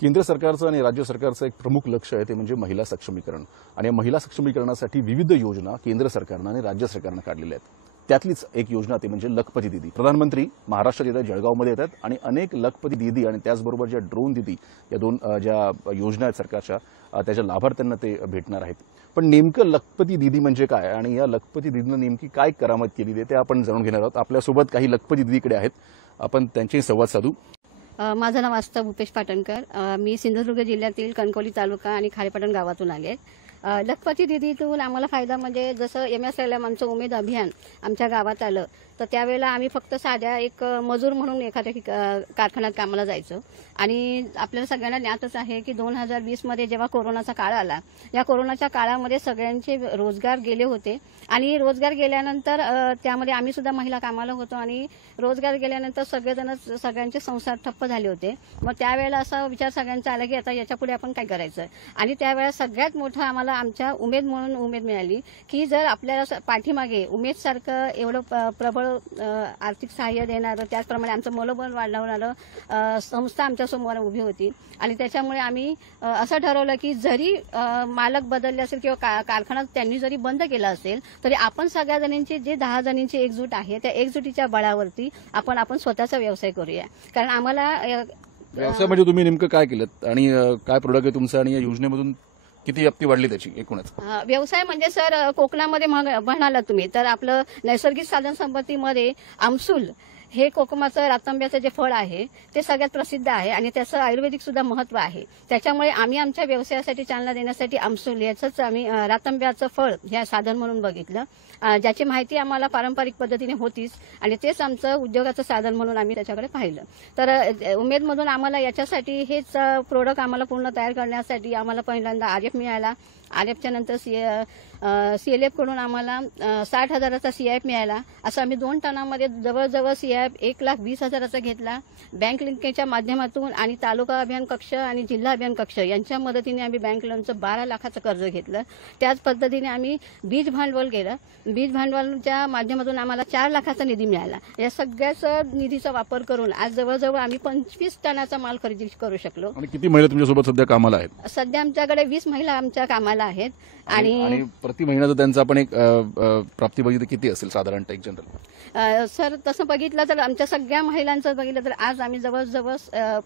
केंद्र सरकारचं आणि राज्य सरकारचं एक प्रमुख लक्ष आहे ते म्हणजे महिला सक्षमीकरण आणि या महिला सक्षमीकरणासाठी विविध योजना केंद्र सरकारनं आणि राज्य सरकारनं काढलेल्या आहेत। त्यातलीच एक योजना ते म्हणजे लखपती दीदी। प्रधानमंत्री महाराष्ट्रात येतात, जळगावमध्ये येतात आणि अनेक लखपती दीदी आणि त्याचबरोबर ज्या ड्रोन दीदी या दोन ज्या योजना आहेत सरकारच्या त्याच्या लाभार्थ्यांना ते भेटणार आहेत। पण नेमकं लखपती दीदी म्हणजे काय आणि या लखपती दीदीनं नेमकी काय करामत केली आहे ते आपण जाणून घेणार आहोत। आपल्यासोबत काही लखपती दीदीकडे आहेत, आपण त्यांच्याशी संवाद साधू। माझं नाव वास्तव भूपेश पाटणकर। मी सिंधुदुर्ग जिल्ह्यातील कणकवली तालुका आणि खारेपाटण गावातून आले। लखपती दीदीतून आम्हाला फायदा म्हणजे जसं MSLM आमचं उमेद अभियान आमच्या गावात आलं तर त्यावेळेला आम्ही फक्त साध्या एक मजूर म्हणून एखाद्या कारखान्यात कामाला जायचो आणि आपल्याला सगळ्यांना ज्ञातच आहे की 2020 मध्ये जेव्हा कोरोनाचा काळ आला, या कोरोनाच्या काळामध्ये सगळ्यांचे रोजगार गेले होते आणि रोजगार गेल्यानंतर त्यामध्ये आम्ही सुद्धा महिला कामाला होतो आणि रोजगार गेल्यानंतर सगळ्यांचे संसार ठप्प झाले होते। मग त्यावेळेला असा विचार सगळ्यांचा आला की आता याच्यापुढे आपण काय करायचं आणि त्यावेळेला सगळ्यात मोठं आम्हाला आमच्या उमेद म्हणून उमेद मिळाली की जर आपल्याला पाठीमागे उमेद सारखं एवढं प्रबळ आर्थिक सहाय्य देणारं, त्याचप्रमाणे आमचं मनोबल वाढवणारं संस्था आमच्या समोर उभी होती आणि त्याच्यामुळे आम्ही असं ठरवलं की जरी मालक बदलले असेल किंवा कारखाना त्यांनी जरी बंद केला असेल तरी आपण सगळ्या जणींची जे 10 जणींची एकजूट आहे त्या एकजुटीच्या बळावरती आपण स्वतःचा व्यवसाय करूया। कारण आम्हाला व्यवसाय म्हणजे तुम्ही नेमकं काय केलं आणि काय प्रोडक्ट आहे तुमचं आणि या योजनेमधून किती व्याप्ती वाढली त्याची एकूणच? व्यवसाय म्हणजे सर कोकणामध्ये म्हणाला तुम्ही तर आपलं नैसर्गिक साधन संपत्तीमध्ये आमसूल हे कोकमाचं रातंब्याचं जे फळ आहे ते सगळ्यात प्रसिद्ध आहे आणि त्याचं आयुर्वेदिक सुद्धा महत्व आहे। त्याच्यामुळे आम्ही आमच्या व्यवसायासाठी चालना देण्यासाठी आमसूल याचंच आम्ही रातंब्याचं फळ हे साधन म्हणून बघितलं, ज्याची माहिती आम्हाला पारंपरिक पद्धतीने होतीच आणि तेच आमचं उद्योगाचं साधन म्हणून आम्ही त्याच्याकडे पाहिलं। तर उमेदमधून आम्हाला याच्यासाठी हेच प्रोडक्ट आम्हाला पूर्ण तयार करण्यासाठी आम्हाला पहिल्यांदा RF मिळाला। RFच्या नंतर CLF कडून आम्हाला 60,000चा CIF मिळाला। असं आम्ही 2 टनामध्ये जवळजवळ CIF 1,20,000चा घेतला। बँक लिंकेजच्या माध्यमातून आणि तालुका अभियान कक्ष आणि जिल्हा अभियान कक्ष यांच्या मदतीने आम्ही बँक लोनचं 12 लाखाचं कर्ज घेतलं। त्याच पद्धतीने आम्ही बीज भांडवल केलं। बीज भांडवलच्या माध्यमातून आम्हाला 4 लाखाचा निधी मिळाला। या सगळ्याच निधीचा वापर करून आज जवळजवळ आम्ही 25 टनाचा माल खरेदी करू शकलो। आणि किती महिला तुमच्यासोबत सध्या कामाला आहेत? सध्या आमच्याकडे 20 महिला आमच्या कामाला आहेत आणि प्रति महिन्याचं त्यांचं आपण एक प्राप्ती बघितली किती असेल साधारणतः एक जनरल? सर तसं बघितलं तर आमच्या सगळ्या महिलांचं बघितलं तर आज आम्ही जवळजवळ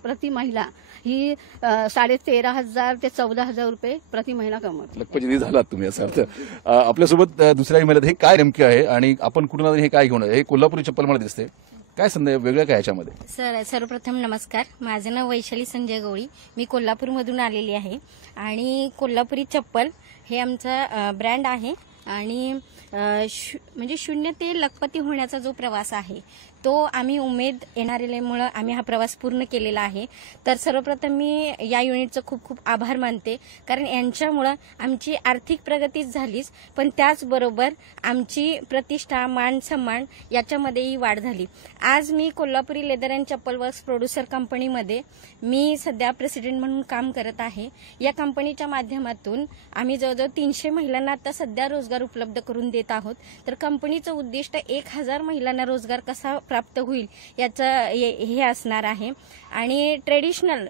प्रति महिला ही 13,500 ते 14,000 रुपये प्रति महिना कमवतो। लखपती झालात तुम्ही असं अर्थ। आपल्यासोबत दुसऱ्या महिला, हे काय नेमके आहे आणि आपण कुठून आले, हे काय घेऊन हे कोल्हापुरी चप्पल मला दिसते, काय संदेश वेगळं काय याच्यामध्ये? सर सर्वप्रथम नमस्कार, माझं नाव वैशाली संजय गवळी, मी कोल्हापूरमधून आलेली आहे आणि कोल्हापुरी चप्पल हे आमचा ब्रँड आहे आणि म्हणजे 0 ते लखपती होण्याचा जो प्रवास आहे तो आम्ही उमेद येणारेमुळे आम्ही हा प्रवास पूर्ण केलेला आहे। तर सर्वप्रथम मी या युनिटचं खूप खूप आभार मानते, कारण यांच्यामुळं आमची आर्थिक प्रगती झालीच पण त्याचबरोबर आमची प्रतिष्ठा मान सन्मान याच्यामध्येही वाढ झाली। आज मी कोल्हापुरी लेदर अँड चप्पल वर्क्स प्रोड्युसर कंपनीमध्ये मी सध्या प्रेसिडेंट म्हणून काम करत आहे। या कंपनीच्या माध्यमातून आम्ही जवळजवळ 300 महिलांना आता सध्या रोजगार उपलब्ध करून देत आहोत। तर कंपनीचं उद्दिष्ट 1000 महिलांना रोजगार कसा प्राप्त होईल याचं हे असणार आहे। आणि ट्रेडिशनल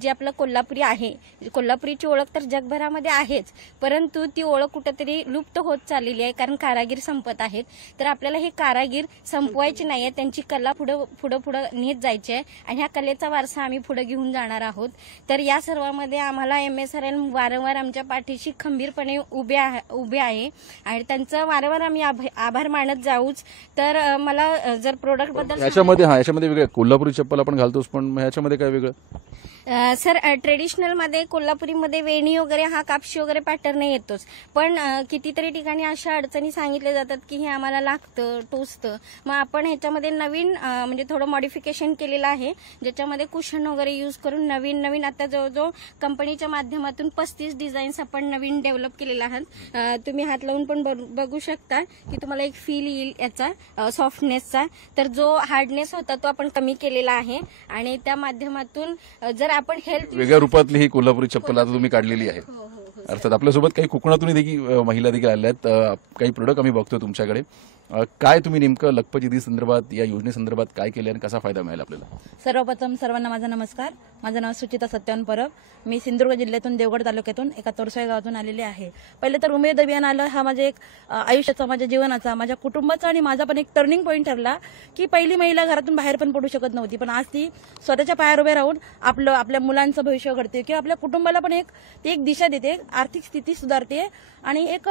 जे आपलं कोल्हापुरी आहे, कोल्हापुरीची ओळख तर जगभरामध्ये आहेच, परंतु ती ओळख कुठेतरी लुप्त होत चाललेली आहे कारण कारागीर संपत आहेत। तर आपल्याला हे कारागीर संपवायचे नाहीये, त्यांची कला पुढे नेत जायची आहे आणि ह्या कलेचा वारसा आम्ही पुढे घेऊन जाणार आहोत। तर या सर्वांमध्ये आम्हाला MSLM वारंवार आमच्या पाठीशी खंबीरपणे उभे आहे आणि त्यांचं वारंवार आम्ही आभार मानत जाऊच। तर मला जर प्रोडक्ट बद्दल याच्यामध्ये वेगळं कोल्हापुरी चप्पल आपण घालतोच, पण ह्याच्यामध्ये काय वेगळं? सर ट्रेडिशनलमध्ये कोल्हापुरीमध्ये वेणी वगैरे हा कापशी वगैरे पॅटर्न येतोच, पण कितीतरी ठिकाणी अशा अडचणी सांगितल्या जातात की हे आम्हाला लागतं टोचतं। मग आपण ह्याच्यामध्ये नवीन म्हणजे थोडं मॉडिफिकेशन केलेलं आहे, ज्याच्यामध्ये कुशन वगैरे यूज करून नवीन आता जवळजवळ कंपनीच्या माध्यमातून 35 डिझाईन्स आपण नवीन डेव्हलप केलेल्या आहेत। तुम्ही हात लावून पण बघू शकता की तुम्हाला एक फील येईल याचा सॉफ्टनेसचा। तर जो हार्डनेस होता तो आपण कमी केलेला आहे आणि त्या माध्यमातून जर आपण हेल्थ वेगळ्या रूपातली ही कोल्हापुरी चप्पल आता तुम्ही काढलेली आहे। अर्थात आपल्यासोबत काही कोकणातून देखील महिला देखील आल्या आहेत, काही प्रोडक्ट आम्ही बघतोय तुमच्याकडे, काय तुम्ही नेमकं लखपती दीदी संदर्भात या योजनेसंदर्भात काय केले आणि कसा फायदा मिळाला आपल्याला? सर्वप्रथम सर्वांना माझा नमस्कार. माझं नाव सुचिता सत्यवान परब. मी सिंधुदुर्ग जिल्ह्यातून देवगड तालुक्यातून एका तोरसाई गावातून आलेले आहे. पहिले तर उमेद अभियान आलं हा माझ्या एक आयुष्याचा, माझ्या जीवनाचा, माझ्या कुटुंबाचा आणि माझा पण एक टर्निंग पॉईंट ठरला की पहिली महिला घरातून बाहेर पण पडू शकत नव्हती, पण आज ती स्वतःच्या पायावर उभे राहून आपल्या मुलांचं भविष्य घडते किंवा आपल्या कुटुंबाला पण ती एक दिशा देते, आर्थिक स्थिती सुधारते आणि एक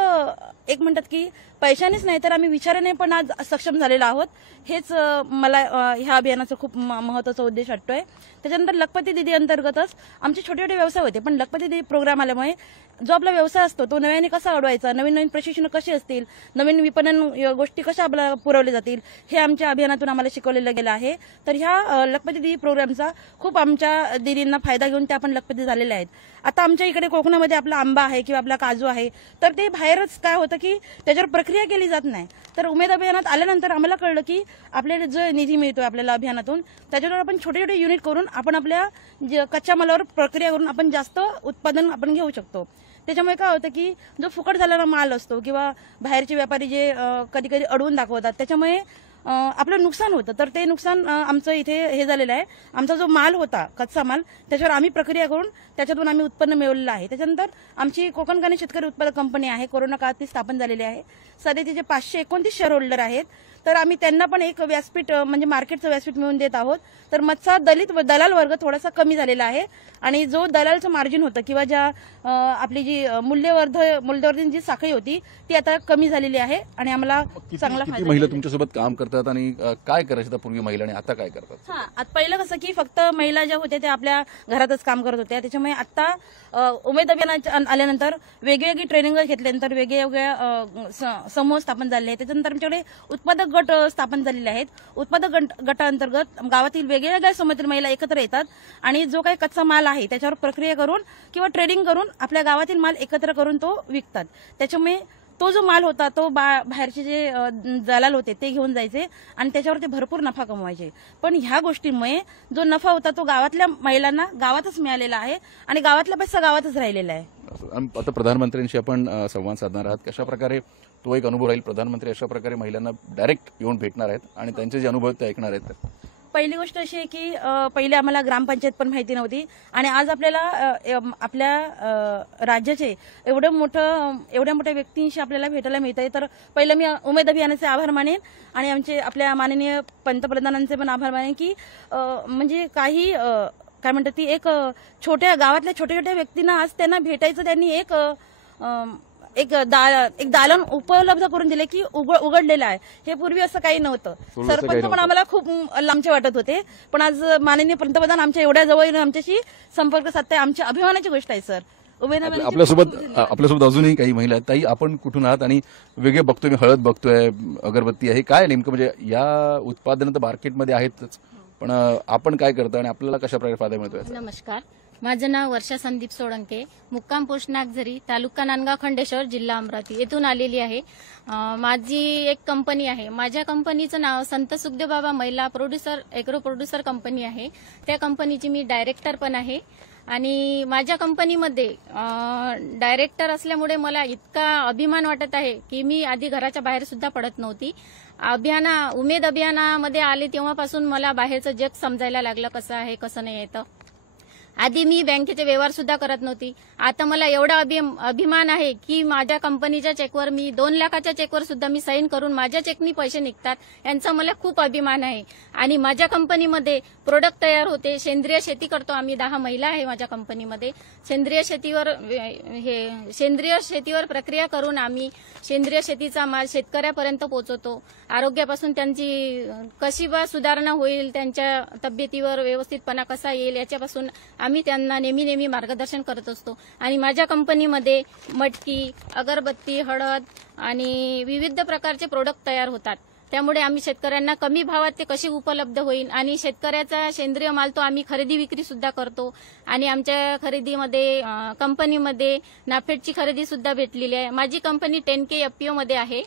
म्हणतात की पैशानेच नाही तर आम्ही विचाराने पण आज सक्षम झालेलो आहोत. हेच मला ह्या अभियानाचा खूप महत्त्वाचा उद्देश वाटतोय. त्याच्यानंतर लखपती दीदी अंतर्गतच आमचे छोटे छोटे व्यवसाय होते, पण लखपती दीदी प्रोग्राम आल्यामुळे जो आपला व्यवसाय असतो तो नव्याने कसा वाढवायचा, नवीन नवीन प्रशिक्षण कशी असतील, नवीन विपणन गोष्टी कशा आपल्याला पुरवल्या जातील हे आमच्या अभियानातून आम्हाला शिकवलेलं गेलं आहे. तर ह्या लखपती दीदी प्रोग्रामचा खूप आमच्या दीदींना फायदा घेऊन त्या पण लखपती झालेल्या आहेत. आता आमच्या इकडे कोकणामध्ये आपला आंबा आहे किंवा आपला काजू आहे, तर ते बाहेरच काय होतं की त्याच्यावर प्रक्रिया केली जात नाही. तर उमेद अभियानात आल्यानंतर आम्हाला कळलं की आपल्याला जो निधी मिळतोय आपल्याला अभियानातून त्याच्यावर आपण छोटे छोटे युनिट करून आपण आपल्या कच्च्या मालावर प्रक्रिया करून आपण जास्त उत्पादन आपण घेऊ शकतो. त्याच्यामुळे काय होतं की जो फुकट झालेला माल असतो किंवा बाहेरचे व्यापारी जे कधी कधी अडवून दाखवतात त्याच्यामुळे आपलं नुकसान होतं. तर ते नुकसान आमचं इथे हे झालेलं आहे. आमचा जो माल होता कच्चा माल त्याच्यावर आम्ही प्रक्रिया करून त्याच्यातून आम्ही उत्पन्न मिळवलेलं आहे. त्याच्यानंतर आमची कोकण कणी शेतकरी उत्पादक कंपनी आहे, कोरोना काळात ती स्थापन झालेली आहे. सध्या तिचे 529 शेअर होल्डर आहेत. तर आम्ही त्यांना पण एक व्यासपीठ म्हणजे मार्केटचं व्यासपीठ मिळवून देत आहोत. तर मत्स्य दलाल वर्ग थोडासा कमी झालेला आहे आणि जो दलालचं मार्जिन होतं किंवा ज्या आपली जी मूल्यवर्धन जी साखळी होती ती आता कमी झालेली आहे आणि आम्हाला चांगला फायदा. महिला तुमच्यासोबत काम करतात आणि काय करायचं पूर्वी महिला आणि आता काय करतात? आता पहिलं कसं की फक्त महिला ज्या होत्या त्या आपल्या घरातच काम करत होत्या. त्याच्यामुळे आता उमेद अभियान आल्यानंतर वेगवेगळी ट्रेनिंग घेतल्यानंतर वेगवेगळ्या समूह स्थापन झाले आहेत. त्याच्यानंतर आमच्याकडे उत्पादक गट स्थापन झालेले आहेत. उत्पादक गटाअंतर्गत गावातील वेगवेगळ्या समूहातील महिला एकत्र येतात आणि जो काही कच्चा माल आहे त्याच्यावर प्रक्रिया करून किंवा ट्रेडिंग करून आपल्या गावातील माल एकत्र करून तो विकतात. त्याच्यामुळे तो जो माल होता तो बाहेरचे जे दलाल होते ते घेऊन जायचे आणि त्याच्यावर ते भरपूर नफा कमवायचे. पण ह्या गोष्टींमुळे जो नफा होता तो गावातल्या महिलांना गावातच मिळालेला आहे आणि गावातला पैसा गावातच राहिलेला आहे. आता प्रधानमंत्र्यांशी आपण संवाद साधणार आहात. कशा प्रकारे तो एक अनुभव राहील? प्रधानमंत्री अशा प्रकारे महिलांना डायरेक्ट येऊन भेटणार आहेत आणि त्यांचे जे अनुभव ते ऐकणार आहेत. पहिली गोष्ट अशी आहे की पहिले आम्हाला ग्रामपंचायत पण माहिती नव्हती आणि आज आपल्याला आपल्या राज्याचे एवढ्या मोठ्या व्यक्तींशी आपल्याला भेटायला मिळत आहे. तर पहिलं मी उमेद अभियानाचे आभार मानेन आणि आपल्या माननीय पंतप्रधानांचे पण आभार मानेन की म्हणजे काही काय म्हणतात ती एक गावातल्या छोट्या व्यक्तींना आज त्यांना भेटायचं, त्यांनी एक दालन उपलब्ध करून दिले की उघडलेलं आहे. हे पूर्वी असं काही नव्हतं. सरपंच पण आम्हाला खूप लांबचे वाटत होते, पण आज माननीय पंतप्रधान आमच्या एवढ्या जवळ येऊन आमच्याशी संपर्क साधताय. आमच्या अभिमानाची गोष्ट आहे सर. आपल्यासोबत अजूनही काही महिला आहेत. ताई, आपण कुठून आहात आणि वेगळे बघतोय, मी हळद बघतोय, अगरबत्ती आहे, काय नेमकं म्हणजे या उत्पादन तर मार्केटमध्ये आहेतच, पण आपण काय करता आणि आपल्याला कशा प्रकारे फायदा मिळतोय? नमस्कार, माझं नाव वर्षा संदीप सोळंके, मुक्काम पोस्ट नागझरी, तालुका नांदगाव, खंडेश्वर, जिल्हा अमरावती येथून आलेली आहे. माझी एक कंपनी आहे. माझ्या कंपनीचं नाव संत सुखदेव बाबा महिला एग्रो प्रोड्युसर कंपनी आहे. त्या कंपनीची मी डायरेक्टर पण आहे आणि माझ्या कंपनीमध्ये डायरेक्टर असल्यामुळे मला इतका अभिमान वाटत आहे की मी आधी घराच्या बाहेर सुद्धा पडत नव्हती. उमेद अभियानामध्ये आले तेव्हापासून मला बाहेरचं जग समजायला लागलं, कसं आहे कसं नाही येतं. आधी मी बँकेचे व्यवहार सुद्धा करत नव्हती. आता मला एवढा अभिमान आहे की माझ्या कंपनीच्या चेकवर मी 2 लाखाच्या चेकवर सुद्धा मी साईन करून माझ्या चेकनी पैसे निघतात, यांचा मला खूप अभिमान आहे. आणि माझ्या कंपनीमध्ये प्रोडक्ट तयार होते. सेंद्रिय शेती करतो आम्ही, 10 महिला आहे माझ्या कंपनीमध्ये. सेंद्रिय शेतीवर प्रक्रिया करून आम्ही सेंद्रिय शेतीचा माल शेतकऱ्यापर्यंत पोहोचवतो. आरोग्यापासून त्यांची कशी सुधारणा होईल, त्यांच्या तब्येतीवर व्यवस्थितपणा कसा येईल याच्यापासून आम्ही त्यांना नेहमी मार्गदर्शन करत असतो. आणि माझ्या कंपनीमध्ये मटकी, अगरबत्ती, हळद आणि विविध प्रकारचे प्रोडक्ट तयार होतात. त्यामुळे आम्ही शेतकऱ्यांना कमी भावात ते कशी उपलब्ध होईल आणि शेतकऱ्याचा सेंद्रिय माल तो आम्ही खरेदी विक्री सुद्धा करतो. आणि आमच्या खरेदीमध्ये कंपनीमध्ये नाफेडची खरेदी सुद्धा भेटलेली आहे. माझी कंपनी 10K FPO मध्ये आहे.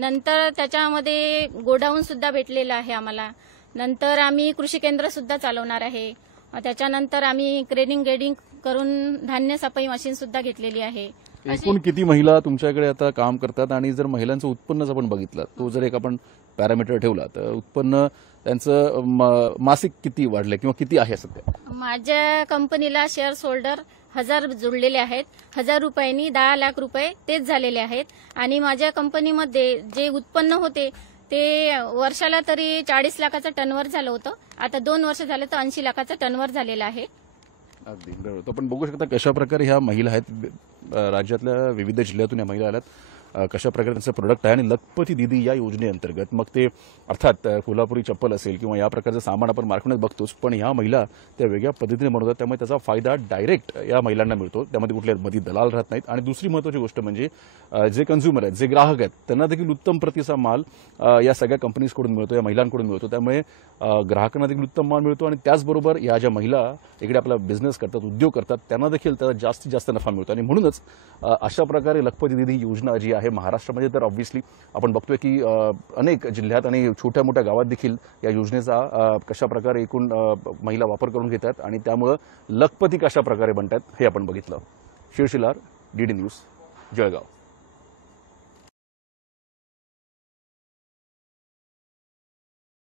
नंतर त्याच्यामध्ये गोडाऊन सुद्धा भेटलेलं आहे आम्हाला. नंतर आम्ही कृषी केंद्र सुद्धा चालवणार आहे. त्याच्यानंतर आम्ही ग्रेडिंग करून धान्य सफाई मशीन सुद्धा घेतलेली आहे. एकूण किती महिला तुमच्याकडे आता काम करतात आणि जर महिलांचं उत्पन्नच आपण बघितलं तो जर एक आपण पॅरामीटर ठेवला तर उत्पन्न त्यांचं मासिक किती वाढलंय किंवा किती आहे सध्या? माझ्या कंपनीला शेअर होल्डर 1000 जोडलेले आहेत. 1000 रुपयांनी 10 लाख रुपये तेच झालेले आहेत. आणि माझ्या कंपनीमध्ये जे उत्पन्न होते ते वर्षाला तरी 40 लाखाचं टर्नओव्हर झालं होतं. आता 2 वर्ष झालं तर 80 लाखाचं टर्नओव्हर झालेलं आहे. अगदी बरोबर. तर आपण बघू शकता कशा प्रकारे ह्या महिला आहेत, राज्यातल्या विविध जिल्ह्यातून या महिला आल्यात, कशा प्रकारे त्यांचं प्रोडक्ट आहे. आणि लखपती दीदी या योजनेअंतर्गत मग ते अर्थात कोल्हापुरी चप्पल असेल किंवा या प्रकारचं सामान आपण मार्केटमध्ये बघतोच, पण ह्या महिला त्या वेगळ्या पद्धतीने बनवतात, त्यामुळे त्याचा फायदा डायरेक्ट या महिलांना मिळतो. त्यामध्ये कुठल्या मध्ये दलाल राहत नाहीत. आणि दुसरी महत्त्वाची गोष्ट म्हणजे जे कन्झ्युमर आहेत, जे ग्राहक आहेत, त्यांना देखील उत्तम प्रतीचा माल या सगळ्या कंपनीजकडून मिळतो, या महिलांकडून मिळतो. त्यामुळे ग्राहकांना देखील उत्तम माल मिळतो आणि त्याचबरोबर या ज्या महिला इकडे आपला बिझनेस करतात, उद्योग करतात, त्यांना देखील त्याचा जास्तीत जास्त नफा मिळतो. आणि म्हणूनच अशा प्रकारे लखपती दीदी योजना जी आहे महाराष्ट्रामध्ये तर ऑब्व्हियसली आपण बघतोय की अनेक जिल्ह्यात आणि छोट्या मोठ्या गावात देखील या योजनेचा कशा प्रकारे एकूण महिला वापर करून घेतात आणि त्यामुळे लखपती कशा प्रकारे बनतात हे आपण बघितलं. शिवशिलार, डीडी न्यूज, जळगाव.